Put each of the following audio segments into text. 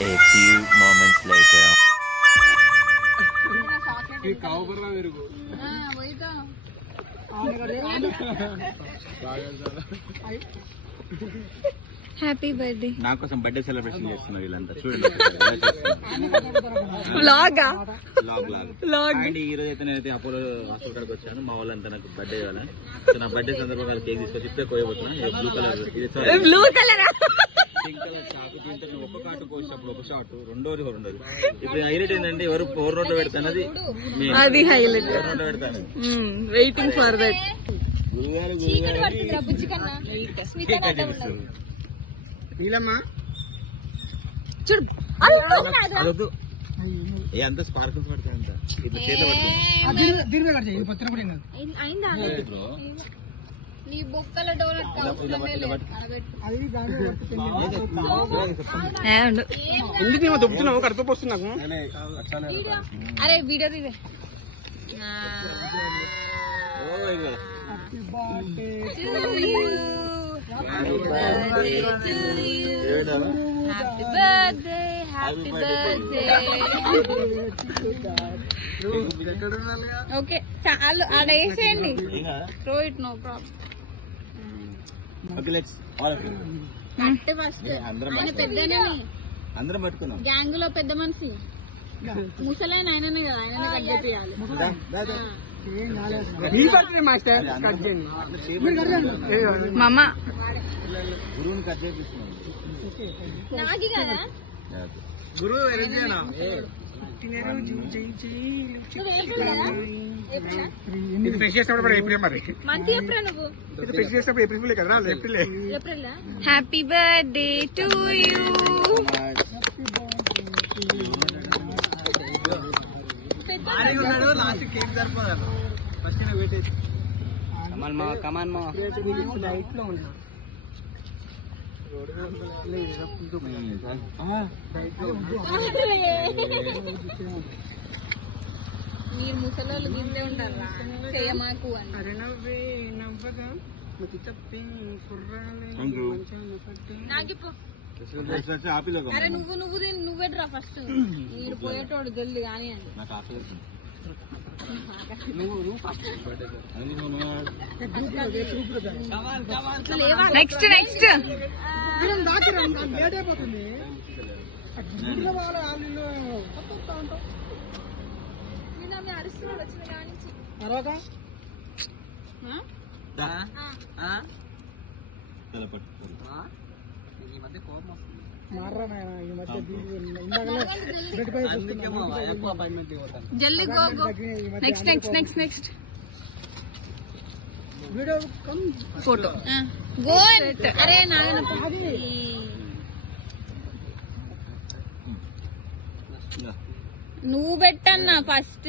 A few moments later. Happy birthday. నా కోసం birthday celebration చేస్తున్నారు వీళ్ళంతా చూడండి. అండ్ ఈ రోజు అయితే నేనైతే అపోలో హాస్పిటల్ కాడికి వచ్చాను. మా వాళ్ళంతా నాకు బర్త్డే ఇవ్వాలి. సో నా బర్త్డే సందర్భంగా కేక్ తీసుకొచ్చి ఇప్పుడే కోయబోతున్నాను. బ్లూ కలర్ పింక్ కలర్ చాకు దీంతో ఒక కాటు కోసినప్పుడు ఒక షాట్ రెండోది. ఇప్పుడు హైలైట్ ఏంటంటే ఎవరు ఫోర్ రోడ్ లో పెడతాను అది హైలైట్. రోడ్ లో పెడతాను. Waiting for that. చూడు ఏ అంత స్పార్కిల్స్ పడతాయంట ఇట్లా చేతిలో నీ బొక్కల డోనట్ అరే వీడియో తీవే. ఓకే చాలు ఆడ వేసేయండి. Throw it, no problem. అందరం పట్టుకున్నాం. గ్యాంగ్ లో పెద్ద మనిషి ముసలైన ఆయననే కదా, ఆయననే కట్ చేయాలి. మామ గురువుని కట్ చేపిస్తున్నాం. నాకి కదా గురువు హ్యాపీ బర్త్డే టు యూ. కమాన్ మా మీరు ముసలోళ్ళు గిన్నె ఉంటారా చేయమాకు అని. అరే నువ్వెట్రా ఫస్ట్, మీరు పోయేటోడు జల్ది కానీ అండి. నెక్స్ట్ నెక్స్ట్ అరుస్తున్నాడు వచ్చిన కానించి. జల్దీ go go. Next next next next photo go. అరే నాయన నువ్వు పెట్టన్నా ఫస్ట్.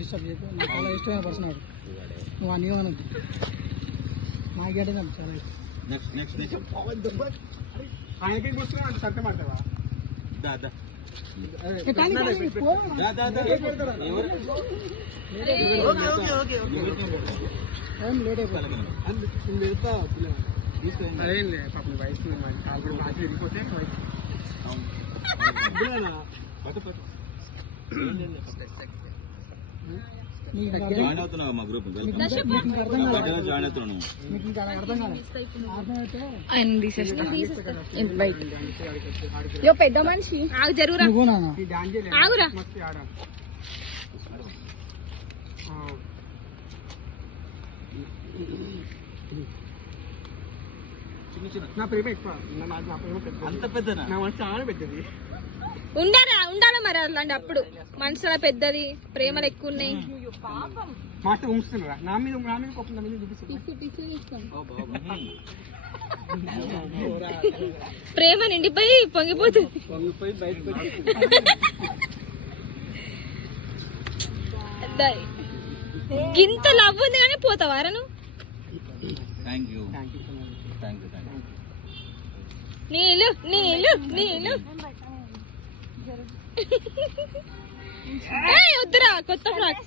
డిస్టర్బ్ చేయకు. నాకు చాలా ఇష్టమైన పర్సన్ వాడు. నువ్వు అన్నీ అనొద్దు. నాకేంటే నాకు చాలా ఇష్టం. ఆయనకి కూర్చున్నా అంటే సత్యం అంటావా? లేట్ అయిపోయింది. పాపం వయసు వెళ్ళిపోతే జాయిన్ అవుతున్నావు మా గ్రూప్. జాయిన్ అవుతున్నాను. పెద్ద మనిషి జరుగురా ఆగురా. నా ప్రేమ ఎక్కువ. అంత పెద్ద నా మనసు చాలా పెద్దది. ఉండాలి మరి అలాంటి అప్పుడు మనసులో పెద్దది, ప్రేమలు ఎక్కువ ఉన్నాయి. మాట ఉంచుతున్నారా? నా మీద కోపం నా మీద చూపిస్తుంది. ప్రేమ నిండిపోయి పొంగిపోతుంది. గింత లవ్ ఉంది కానీ పోతావారా నువ్వు? నీళ్ళు నీళ్ళు నీళ్ళు వద్దురా. కొత్త ఫ్రాక్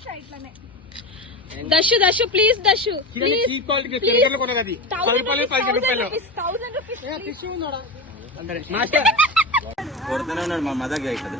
దశు దశు ప్లీజ్ దశు ప్లీజ్ టిష్యూ ఉందా కొడుతూనే ఉన్నాడు మా మదగా ఇక్కడ